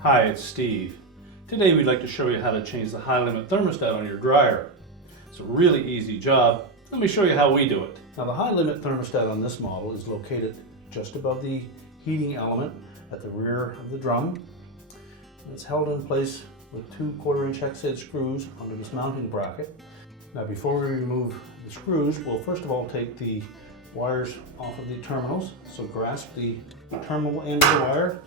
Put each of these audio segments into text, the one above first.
Hi, it's Steve. Today we'd like to show you how to change the high limit thermostat on your dryer. It's a really easy job. Let me show you how we do it. Now the high limit thermostat on this model is located just above the heating element at the rear of the drum. It's held in place with 2 1/4-inch hex head screws under this mounting bracket. Now before we remove the screws, we'll first of all take the wires off of the terminals. So grasp the terminal end of the wire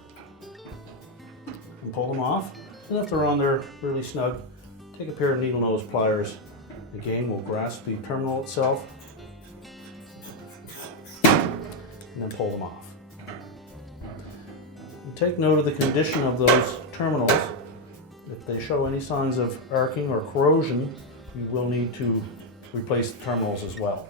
and pull them off. And if they're on there really snug, take a pair of needle nose pliers. Again, we'll grasp the terminal itself and then pull them off. And take note of the condition of those terminals. If they show any signs of arcing or corrosion, you will need to replace the terminals as well.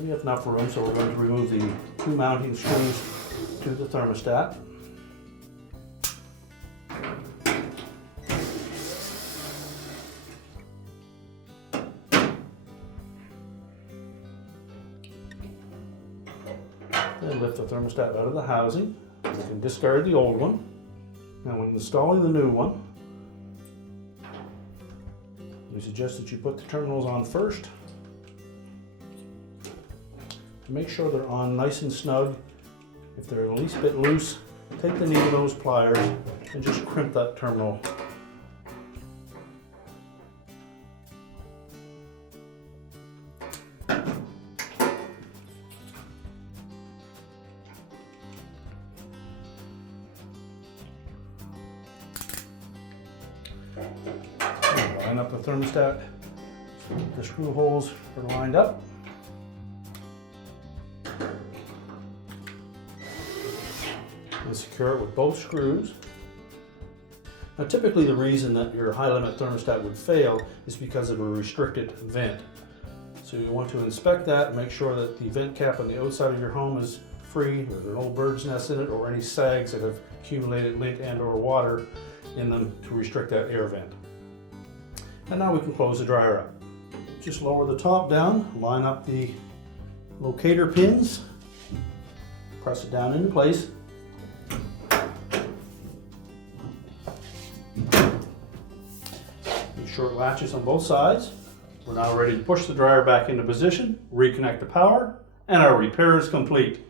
We have enough room, so we're going to remove the 2 mounting screws to the thermostat. Then lift the thermostat out of the housing. You can discard the old one. Now when installing the new one, we suggest that you put the terminals on first. Make sure they're on nice and snug. If they're the least bit loose, take the needle nose pliers and just crimp that terminal. Line up the thermostat so the screw holes are lined up. And secure it with both screws. Now typically the reason that your high limit thermostat would fail is because of a restricted vent. So you want to inspect that and make sure that the vent cap on the outside of your home is free, there's an old bird's nest in it, or any sags that have accumulated lint and or water in them to restrict that air vent. And now we can close the dryer up. Just lower the top down, line up the locator pins, press it down into place. Make sure it latches on both sides. We're now ready to push the dryer back into position, reconnect the power, and our repair is complete.